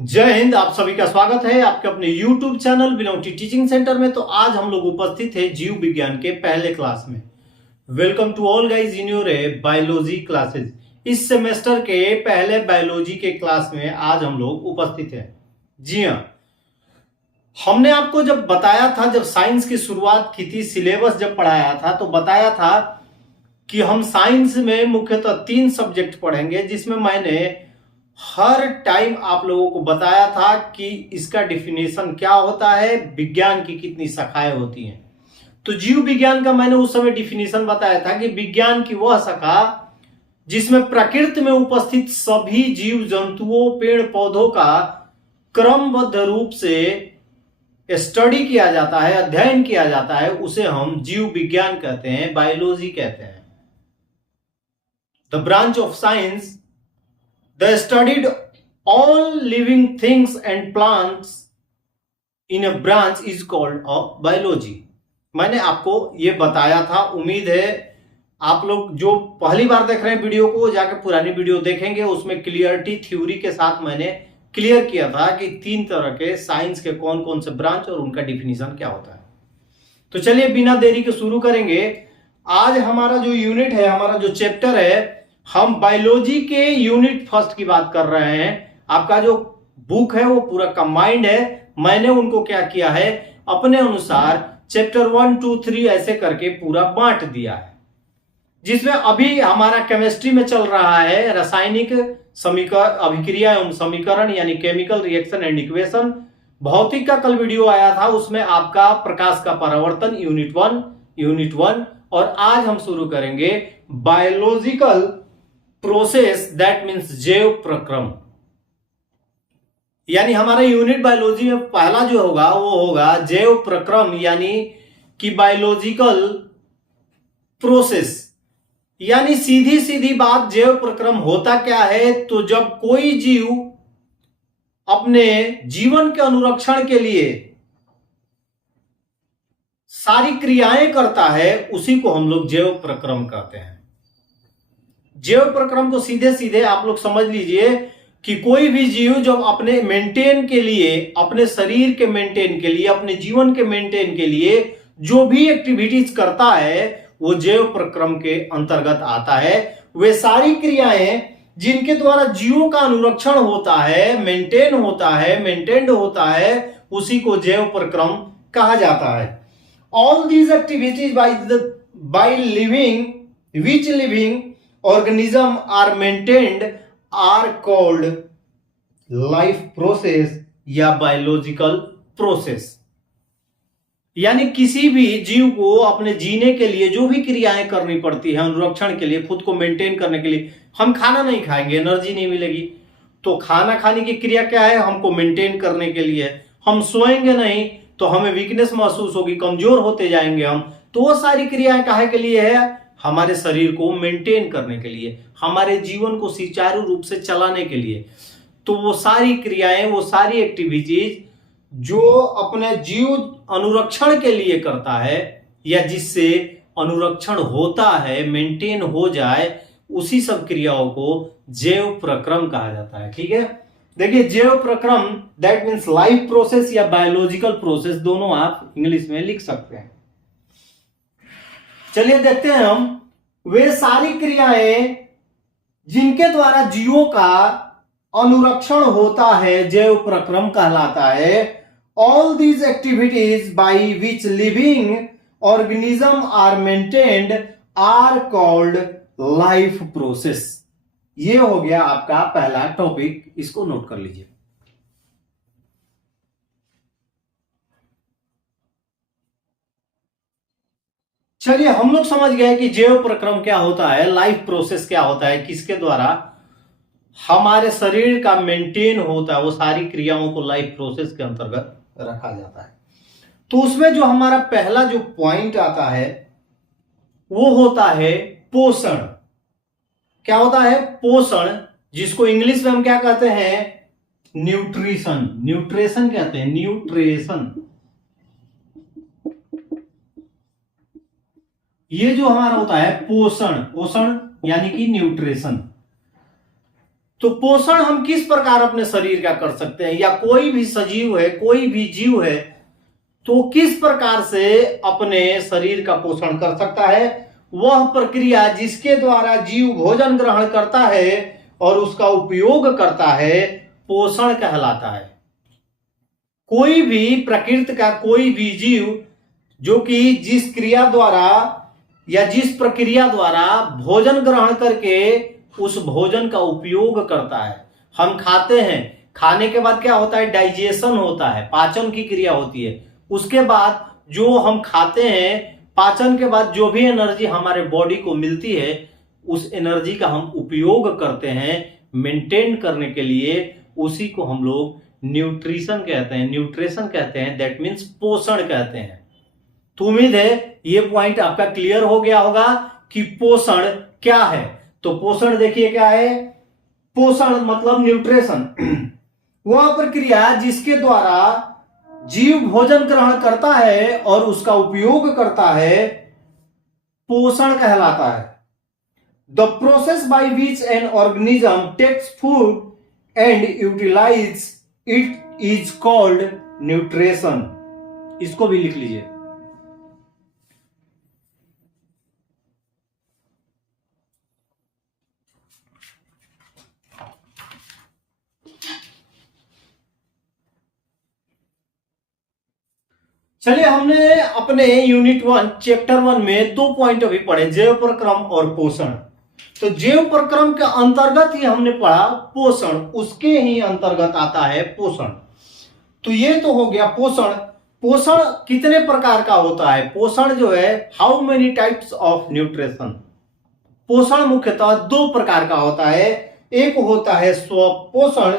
जय हिंद। आप सभी का स्वागत है आपके अपने YouTube चैनल विनोटी टीचिंग सेंटर में। तो आज हम लोग उपस्थित है जीव विज्ञान के पहले क्लास में। Welcome to all guys in your biology classes. इस सेमेस्टर के पहले बायोलॉजी के क्लास में आज हम लोग उपस्थित हैं। जी हाँ, हमने आपको जब बताया था, जब साइंस की शुरुआत की थी, सिलेबस जब पढ़ाया था तो बताया था कि हम साइंस में मुख्यतः 3 सब्जेक्ट पढ़ेंगे, जिसमें मैंने हर टाइम आप लोगों को बताया था कि इसका डिफिनेशन क्या होता है, विज्ञान की कितनी शाखाएं होती हैं। तो जीव विज्ञान का मैंने उस समय डिफिनेशन बताया था कि विज्ञान की वह शाखा जिसमें प्रकृति में उपस्थित सभी जीव जंतुओं, पेड़ पौधों का क्रमबद्ध रूप से स्टडी किया जाता है, अध्ययन किया जाता है, उसे हम जीव विज्ञान कहते हैं, बायोलॉजी कहते हैं। The branch of science They studied all living things and plants in a branch is called a biology। मैंने आपको ये बताया था। उम्मीद है आप लोग जो पहली बार देख रहे हैं वीडियो को, जाके पुरानी वीडियो देखेंगे, उसमें क्लियरिटी थ्योरी के साथ मैंने क्लियर किया था कि 3 तरह के साइंस के कौन कौन से ब्रांच और उनका डिफिनीशन क्या होता है। तो चलिए बिना देरी के शुरू करेंगे। आज हमारा जो यूनिट है, हमारा जो चैप्टर है, हम बायोलॉजी के यूनिट फर्स्ट की बात कर रहे हैं। आपका जो बुक है वो पूरा कंबाइंड है। मैंने उनको क्या किया है, अपने अनुसार चैप्टर 1, 2, 3 ऐसे करके पूरा बांट दिया है, जिसमें अभी हमारा केमिस्ट्री में चल रहा है रासायनिक अभिक्रिया एवं समीकरण, यानी केमिकल रिएक्शन एंड इक्वेशन। भौतिक का कल वीडियो आया था, उसमें आपका प्रकाश का परावर्तन यूनिट वन। और आज हम शुरू करेंगे बायोलॉजिकल प्रोसेस, दैट मीन्स जैव प्रक्रम। यानी हमारा यूनिट बायोलॉजी में पहला जो होगा वो होगा जैव प्रक्रम, यानी कि बायोलॉजिकल प्रोसेस। यानी सीधी सीधी बात, जैव प्रक्रम होता क्या है? तो जब कोई जीव अपने जीवन के अनुरक्षण के लिए सारी क्रियाएं करता है, उसी को हम लोग जैव प्रक्रम कहते हैं। जैव प्रक्रम को सीधे सीधे आप लोग समझ लीजिए कि कोई भी जीव जब अपने मेंटेन के लिए, अपने शरीर के मेंटेन के लिए, अपने जीवन के मेंटेन के लिए जो भी एक्टिविटीज करता है वो जैव प्रक्रम के अंतर्गत आता है। वे सारी क्रियाएं जिनके द्वारा जीवों का अनुरक्षण होता है, मेंटेन्ड होता है, उसी को जैव प्रक्रम कहा जाता है। All these activities by living organism are maintained are called life process या biological process। यानी किसी भी जीव को अपने जीने के लिए जो भी क्रियाएं करनी पड़ती है, अनुरक्षण के लिए, खुद को मेंटेन करने के लिए। हम खाना नहीं खाएंगे, एनर्जी नहीं मिलेगी, तो खाना खाने की क्रिया क्या है? हमको मेंटेन करने के लिए। हम सोएंगे नहीं तो हमें वीकनेस महसूस होगी, कमजोर होते जाएंगे हम। तो वो सारी क्रियाएं काहे के लिए है? हमारे शरीर को मेंटेन करने के लिए, हमारे जीवन को सुचारू रूप से चलाने के लिए। तो वो सारी क्रियाएं, वो सारी एक्टिविटीज जो अपने जीव अनुरक्षण के लिए करता है, या जिससे अनुरक्षण होता है, मेंटेन हो जाए, उसी सब क्रियाओं को जैव प्रक्रम कहा जाता है। ठीक है, देखिए जैव प्रक्रम दैट मीन्स लाइफ प्रोसेस या बायोलॉजिकल प्रोसेस, दोनों आप इंग्लिश में लिख सकते हैं। चलिए देखते हैं हम वे सारी क्रियाएं जिनके द्वारा जीवों का अनुरक्षण होता है, जैव प्रक्रम कहलाता है। All these activities by which living organism are maintained are called life process. ये हो गया आपका पहला टॉपिक, इसको नोट कर लीजिए। चलिए हम लोग समझ गए कि जैव प्रक्रम क्या होता है, लाइफ प्रोसेस क्या होता है, किसके द्वारा हमारे शरीर का मेंटेन होता है, वो सारी क्रियाओं को लाइफ प्रोसेस के अंतर्गत रखा जाता है। तो उसमें जो हमारा पहला जो पॉइंट आता है वो होता है पोषण। क्या होता है? पोषण, जिसको इंग्लिश में हम क्या कहते हैं? न्यूट्रिशन कहते हैं, न्यूट्रिशन। ये जो हमारा होता है पोषण यानी कि न्यूट्रिशन। तो पोषण हम किस प्रकार अपने शरीर का कर सकते हैं, या कोई भी सजीव है, कोई भी जीव है, तो किस प्रकार से अपने शरीर का पोषण कर सकता है? वह प्रक्रिया जिसके द्वारा जीव भोजन ग्रहण करता है और उसका उपयोग करता है, पोषण कहलाता है। कोई भी प्रकृति का कोई भी जीव जो कि जिस क्रिया द्वारा या जिस प्रक्रिया द्वारा भोजन ग्रहण करके उस भोजन का उपयोग करता है, हम खाते हैं, खाने के बाद क्या होता है? डाइजेशन होता है, पाचन की क्रिया होती है। उसके बाद जो हम खाते हैं, पाचन के बाद जो भी एनर्जी हमारे बॉडी को मिलती है, उस एनर्जी का हम उपयोग करते हैं मेंटेन करने के लिए। उसी को हम लोग न्यूट्रिशन कहते हैं, न्यूट्रिशन कहते हैं, दैट मीन्स पोषण कहते हैं। तो उम्मीद है ये पॉइंट आपका क्लियर हो गया होगा कि पोषण क्या है। तो पोषण देखिए क्या है? पोषण मतलब न्यूट्रिशन, वह प्रक्रिया जिसके द्वारा जीव भोजन ग्रहण करता है और उसका उपयोग करता है, पोषण कहलाता है। The process by which an organism takes food and utilise it is called nutrition. इसको भी लिख लीजिए। चलिए, हमने अपने यूनिट 1 चैप्टर 1 में 2 पॉइंट अभी पढ़े, जैव प्रक्रम और पोषण। तो जैव प्रक्रम के अंतर्गत ही हमने पढ़ा पोषण, उसके ही अंतर्गत आता है पोषण। तो ये तो हो गया पोषण। पोषण कितने प्रकार का होता है? पोषण जो है, how many types of nutrition. पोषण मुख्यतः 2 प्रकार का होता है। एक होता है स्वपोषण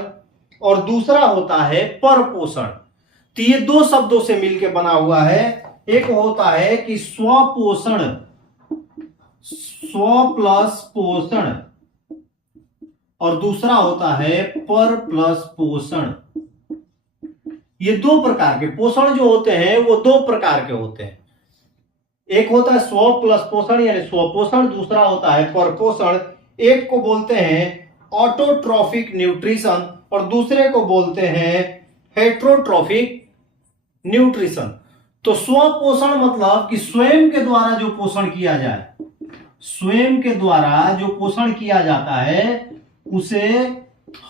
और दूसरा होता है परपोषण। तो ये 2 शब्दों से मिलकर बना हुआ है। एक होता है कि स्वपोषण, स्व प्लस पोषण, और दूसरा होता है पर प्लस पोषण। ये 2 प्रकार के पोषण जो होते हैं वो 2 प्रकार के होते हैं। एक होता है स्व प्लस पोषण यानी स्वपोषण, दूसरा होता है परपोषण। एक को बोलते हैं ऑटोट्रॉफिक न्यूट्रिशन और दूसरे को बोलते हैं हेट्रोट्रॉफिक न्यूट्रिशन। तो स्वपोषण मतलब कि स्वयं के द्वारा जो पोषण किया जाए, स्वयं के द्वारा जो पोषण किया जाता है उसे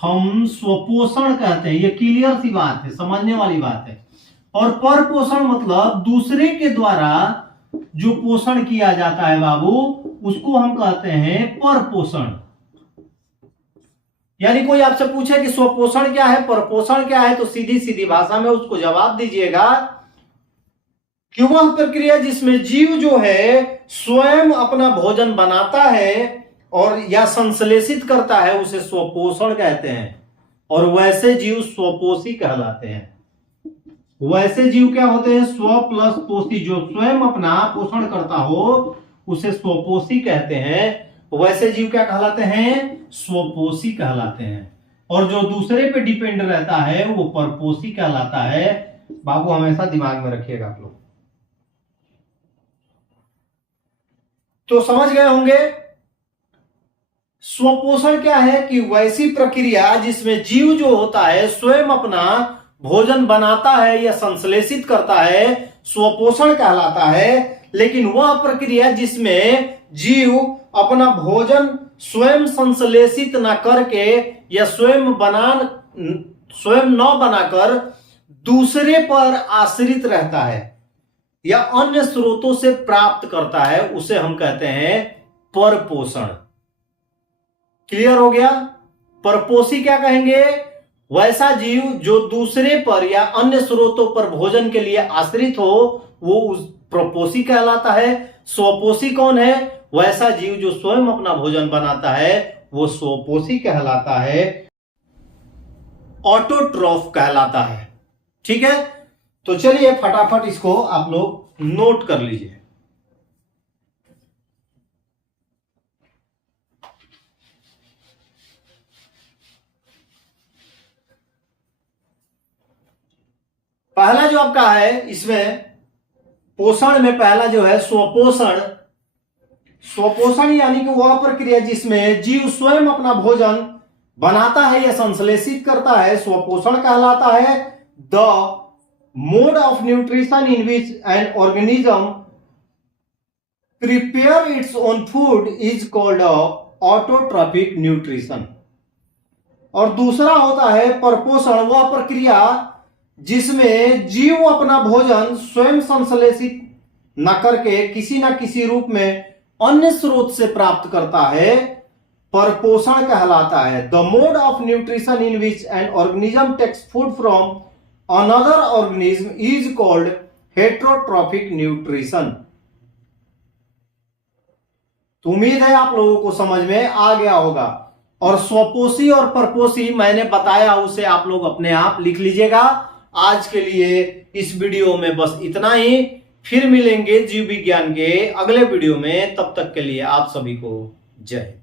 हम स्वपोषण कहते हैं। ये क्लियर सी बात है, समझने वाली बात है। और परपोषण मतलब दूसरे के द्वारा जो पोषण किया जाता है बाबू, उसको हम कहते हैं परपोषण। यानी कोई आपसे पूछे कि स्वपोषण क्या है, परपोषण क्या है, तो सीधी सीधी भाषा में उसको जवाब दीजिएगा कि वह प्रक्रिया जिसमें जीव जो है स्वयं अपना भोजन बनाता है और या संश्लेषित करता है, उसे स्वपोषण कहते हैं। और वैसे जीव स्वपोषी कहलाते हैं। वैसे जीव क्या होते हैं? स्व प्लस पोषी, जो स्वयं अपना पोषण करता हो उसे स्वपोषी कहते हैं। वैसे जीव क्या कहलाते हैं? स्वपोषी कहलाते हैं। और जो दूसरे पे डिपेंड रहता है वो परपोषी कहलाता है। बाबू हमेशा दिमाग में रखिएगा आप लोग। तो समझ गए होंगे स्वपोषण क्या है? कि वैसी प्रक्रिया जिसमें जीव जो होता है स्वयं अपना भोजन बनाता है या संश्लेषित करता है, स्वपोषण कहलाता है। लेकिन वह प्रक्रिया जिसमें जीव अपना भोजन स्वयं संश्लेषित न करके या स्वयं न बनाकर दूसरे पर आश्रित रहता है या अन्य स्रोतों से प्राप्त करता है, उसे हम कहते हैं परपोषण। क्लियर हो गया? परपोषी क्या कहेंगे? वैसा जीव जो दूसरे पर या अन्य स्रोतों पर भोजन के लिए आश्रित हो, वो उस परपोषी कहलाता है। स्वपोषी कौन है? वैसा जीव जो स्वयं अपना भोजन बनाता है, वो स्वपोषी कहलाता है, ऑटोट्रॉफ कहलाता है। ठीक है, तो चलिए फटाफट इसको आप लोग नोट कर लीजिए। पहला जो आपका है इसमें पोषण में पहला जो है स्वपोषण। स्वपोषण यानी कि वह प्रक्रिया जिसमें जीव स्वयं अपना भोजन बनाता है या संश्लेषित करता है, स्वपोषण कहलाता है। The mode of nutrition in which an organism prepare its own food is called autotrophic nutrition. और दूसरा होता है परपोषण, वह प्रक्रिया जिसमें जीव अपना भोजन स्वयं संश्लेषित न करके किसी न किसी रूप में अन्य स्रोत से प्राप्त करता है, परपोषण कहलाता है। The mode of nutrition in which an organism takes food from another organism is called heterotrophic nutrition. तो उम्मीद है आप लोगों को समझ में आ गया होगा। और स्वपोषी और परपोषी मैंने बताया, उसे आप लोग अपने आप लिख लीजिएगा। आज के लिए इस वीडियो में बस इतना ही। फिर मिलेंगे जीव विज्ञान के अगले वीडियो में। तब तक के लिए आप सभी को जय हिंद।